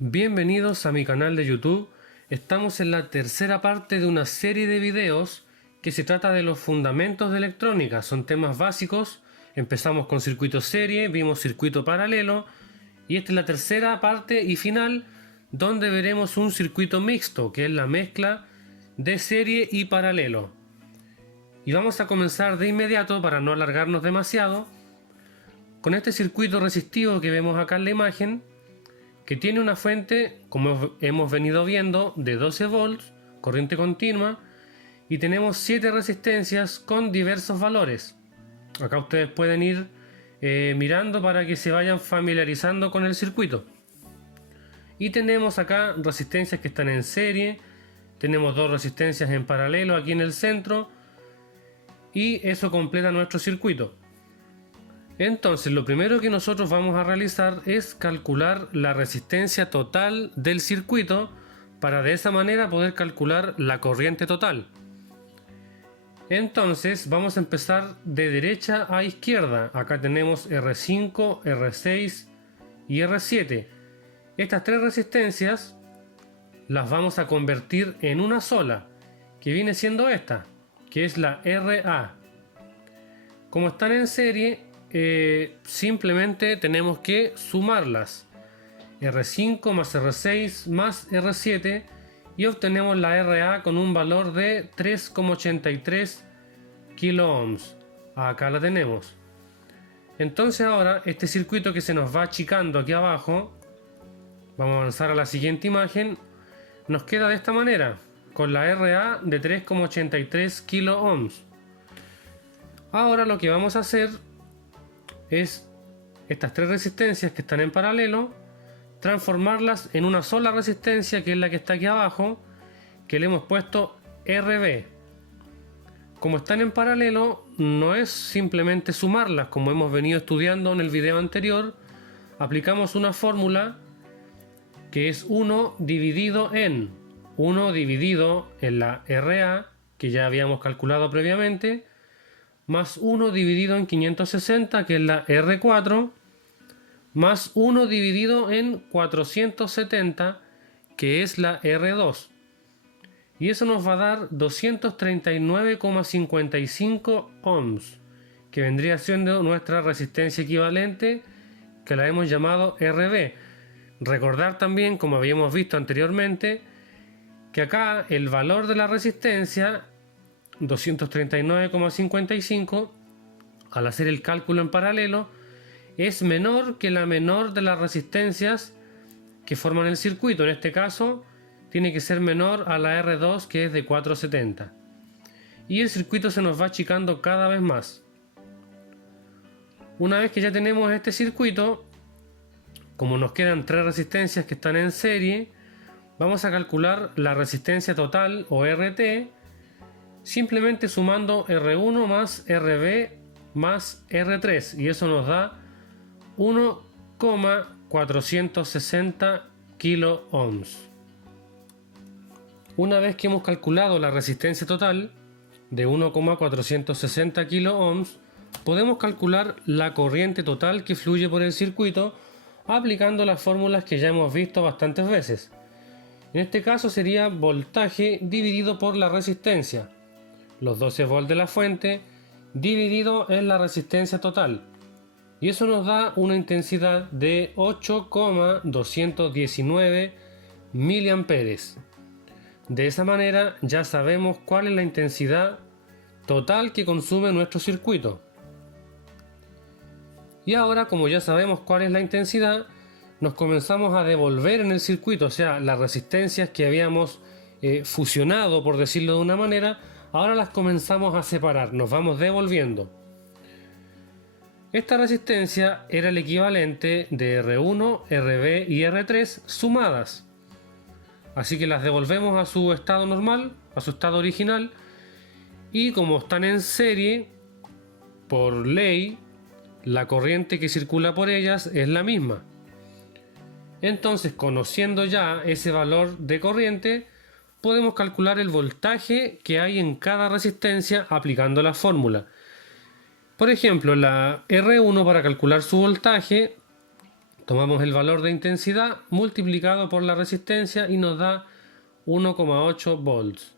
Bienvenidos a mi canal de YouTube. Estamos en la tercera parte de una serie de videos que se trata de los fundamentos de electrónica. Son temas básicos. Empezamos con circuito serie, vimos circuito paralelo y esta es la tercera parte y final donde veremos un circuito mixto, que es la mezcla de serie y paralelo. Y vamos a comenzar de inmediato para no alargarnos demasiado con este circuito resistivo que vemos acá en la imagen, que tiene una fuente, como hemos venido viendo, de 12 volts, corriente continua, y tenemos 7 resistencias con diversos valores. Acá ustedes pueden ir mirando para que se vayan familiarizando con el circuito. Y tenemos acá resistencias que están en serie, tenemos dos resistencias en paralelo aquí en el centro, y eso completa nuestro circuito. Entonces, lo primero que nosotros vamos a realizar es calcular la resistencia total del circuito para de esa manera poder calcular la corriente total. Entonces, vamos a empezar de derecha a izquierda. Acá tenemos R5, R6 y R7. Estas tres resistencias las vamos a convertir en una sola, que viene siendo esta, que es la RA. Como están en serie, simplemente tenemos que sumarlas, R5 más R6 más R7, y obtenemos la RA con un valor de 3,83 kilo ohms. Acá la tenemos. Entonces ahora este circuito que se nos va achicando aquí abajo, vamos a avanzar a la siguiente imagen, nos queda de esta manera, con la RA de 3,83 kilo ohms. Ahora lo que vamos a hacer es estas tres resistencias que están en paralelo, transformarlas en una sola resistencia, que es la que está aquí abajo, que le hemos puesto RB. Como están en paralelo, no es simplemente sumarlas, como hemos venido estudiando en el video anterior. Aplicamos una fórmula que es 1 dividido en la RA, que ya habíamos calculado previamente, más 1 dividido en 560, que es la R4, más 1 dividido en 470, que es la R2. Y eso nos va a dar 239,55 ohms, que vendría siendo nuestra resistencia equivalente, que la hemos llamado RB. Recordar también, como habíamos visto anteriormente, que acá el valor de la resistencia 239,55, al hacer el cálculo en paralelo, es menor que la menor de las resistencias que forman el circuito. En este caso tiene que ser menor a la R2, que es de 470, y el circuito se nos va achicando cada vez más. Una vez que ya tenemos este circuito, como nos quedan tres resistencias que están en serie, vamos a calcular la resistencia total, o RT, simplemente sumando R1 más RB más R3, y eso nos da 1,460 kilo ohms. Una vez que hemos calculado la resistencia total de 1,460 kilo ohms, podemos calcular la corriente total que fluye por el circuito aplicando las fórmulas que ya hemos visto bastantes veces. En este caso sería voltaje dividido por la resistencia, los 12 volts de la fuente dividido en la resistencia total, y eso nos da una intensidad de 8,219 miliamperes. De esa manera ya sabemos cuál es la intensidad total que consume nuestro circuito. Y ahora, como ya sabemos cuál es la intensidad, nos comenzamos a devolver en el circuito, o sea, las resistencias que habíamos fusionado, por decirlo de una manera, ahora las comenzamos a separar, nos vamos devolviendo. Esta resistencia era el equivalente de R1, RB y R3 sumadas. Así que las devolvemos a su estado normal, a su estado original, y como están en serie, por ley, la corriente que circula por ellas es la misma. Entonces, conociendo ya ese valor de corriente, podemos calcular el voltaje que hay en cada resistencia aplicando la fórmula. Por ejemplo, la R1, para calcular su voltaje, Tomamos el valor de intensidad multiplicado por la resistencia y nos da 1,8 volts.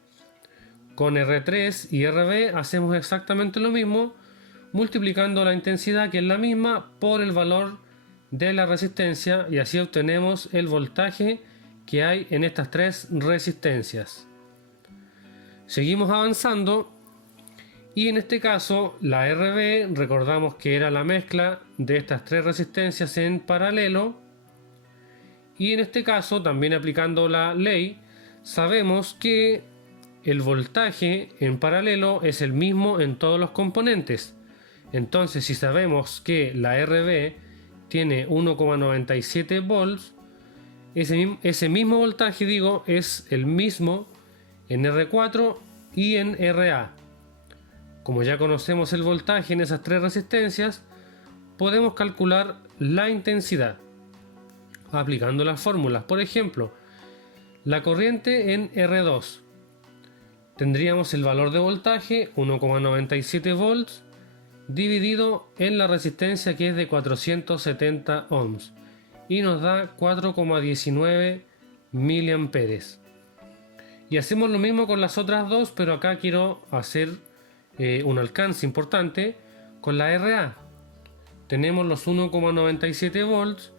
Con R3 y RB hacemos exactamente lo mismo, multiplicando la intensidad, que es la misma, por el valor de la resistencia, y así obtenemos el voltaje que hay en estas tres resistencias. Seguimos avanzando y en este caso la RB, recordamos que era la mezcla de estas tres resistencias en paralelo, y en este caso, también aplicando la ley, sabemos que el voltaje en paralelo es el mismo en todos los componentes. Entonces, si sabemos que la RB tiene 1,97 volts, ese mismo voltaje, es el mismo en R4 y en RA. Como ya conocemos el voltaje en esas tres resistencias, podemos calcular la intensidad aplicando las fórmulas. Por ejemplo, la corriente en R2, tendríamos el valor de voltaje 1,97 volts dividido en la resistencia, que es de 470 ohms, y nos da 4,19 miliamperes. Y hacemos lo mismo con las otras dos, pero acá quiero hacer un alcance importante con la RA. Tenemos los 1,97 volts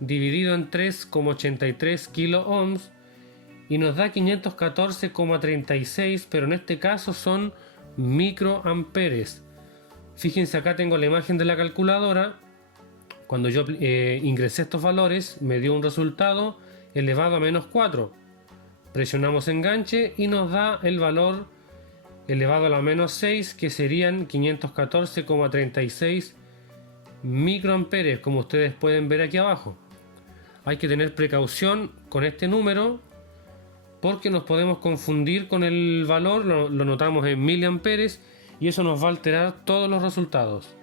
dividido en 3,83 kilo ohms y nos da 514,36, pero en este caso son microamperes. Fíjense, acá tengo la imagen de la calculadora. Cuando yo ingresé estos valores, me dio un resultado elevado a menos 4. Presionamos enganche y nos da el valor elevado a la menos 6, que serían 514,36 microamperes, como ustedes pueden ver aquí abajo. Hay que tener precaución con este número porque nos podemos confundir con el valor, lo notamos en miliamperes y eso nos va a alterar todos los resultados.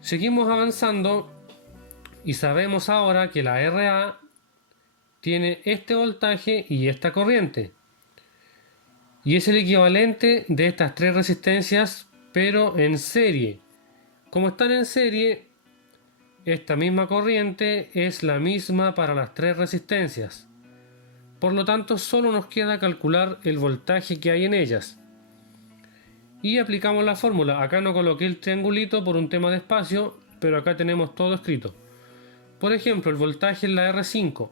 Seguimos avanzando y sabemos ahora que la RA tiene este voltaje y esta corriente, y es el equivalente de estas tres resistencias, pero en serie. Como están en serie, esta misma corriente es la misma para las tres resistencias. Por lo tanto, solo nos queda calcular el voltaje que hay en ellas. Y aplicamos la fórmula. Acá no coloqué el triangulito por un tema de espacio, pero acá tenemos todo escrito. Por ejemplo, el voltaje en la R5.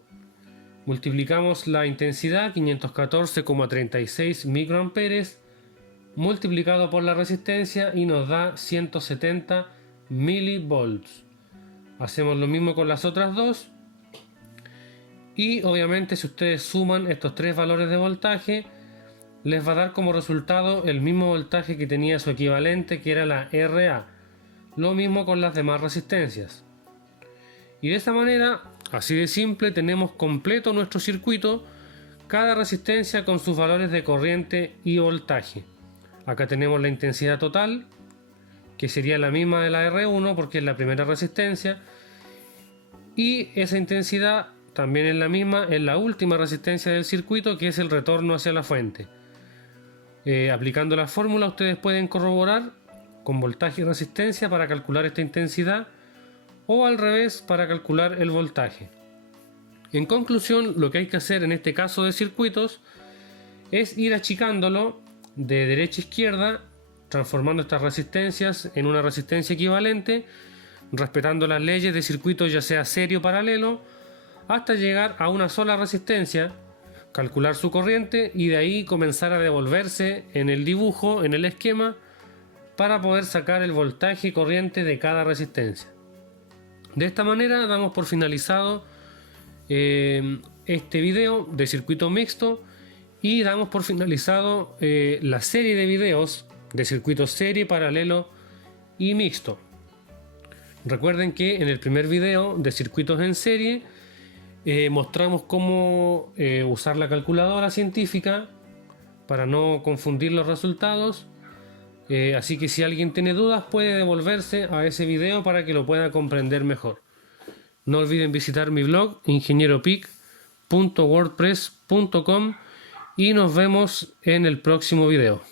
Multiplicamos la intensidad, 514,36 microamperes, multiplicado por la resistencia y nos da 170 milivolts. Hacemos lo mismo con las otras dos. Y obviamente, si ustedes suman estos tres valores de voltaje, les va a dar como resultado el mismo voltaje que tenía su equivalente, que era la RA. Lo mismo con las demás resistencias. Y de esta manera, así de simple, tenemos completo nuestro circuito, cada resistencia con sus valores de corriente y voltaje. Acá tenemos la intensidad total, que sería la misma de la R1 porque es la primera resistencia, y esa intensidad también es la misma en la última resistencia del circuito, que es el retorno hacia la fuente. Aplicando la fórmula, ustedes pueden corroborar con voltaje y resistencia para calcular esta intensidad, o al revés para calcular el voltaje. En conclusión, lo que hay que hacer en este caso de circuitos es ir achicándolo de derecha a izquierda, transformando estas resistencias en una resistencia equivalente, respetando las leyes de circuitos ya sea serie o paralelo, hasta llegar a una sola resistencia, calcular su corriente y de ahí comenzar a devolverse en el dibujo, en el esquema, para poder sacar el voltaje y corriente de cada resistencia. De esta manera damos por finalizado este video de circuito mixto, y damos por finalizado la serie de videos de circuito serie, paralelo y mixto. Recuerden que en el primer video de circuitos en serie mostramos cómo usar la calculadora científica para no confundir los resultados. Así que si alguien tiene dudas, puede devolverse a ese video para que lo pueda comprender mejor. No olviden visitar mi blog ingenieropic.wordpress.com y nos vemos en el próximo video.